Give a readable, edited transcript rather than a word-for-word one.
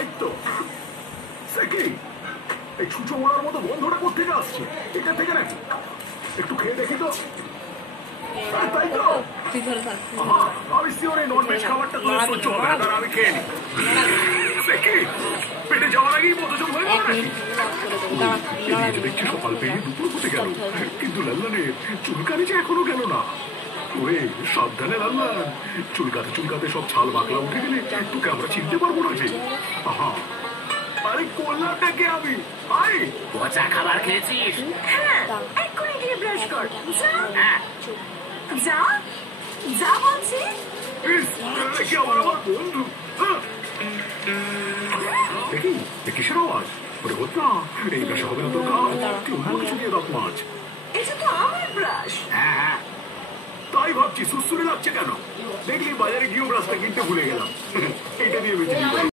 এই তো সে কি এই ছুঁচো মারার মতো গন্ধটা কোত্থেকে আসছে? এটা থেকে নাকি একটু খেয়ে দেখি তো। তাই তো আমি শিওর এই নন ভেজ খাবারটা তো সহ্য হবে না, আমি খেয়ে নি। সে কি পেটে যাওয়ার আগেই মধুজম হয়ে গেল নাকি? দেখছি সকাল পেরিয়ে দুপুর হতে গেল, কিন্তু লাল্লানের চুলকানি যে এখনো গেল না। ওরে সাবধানে লাল্লান, চুলকাতে সব ছাল বাকলা উঠে গেলে তোকে আমরা চিনতে পারবো না যে। আহা আরে করলামটাকে আমি আই পচা খাবার খেয়েছিস? হ্যাঁ, এক্ষুনি গিয়ে ব্রাশ কর। যা যা বলছি। কি আমার বন্ধু দেখি কিসের আওয়াজ? ওরে হোক না, এই ব্রাশ হবে না তোর কাজ, তুই অন্য কিছু দিয়ে দাও মাছ। এটা তো আমার ব্রাশ। হ্যাঁ তাই ভাবছি সুসুরে লাগছে কেন। দেখলি বাজারে গিয়েও ব্রাশটা কিনতে ভুলে গেলাম, এইটা দিয়ে বেঁচে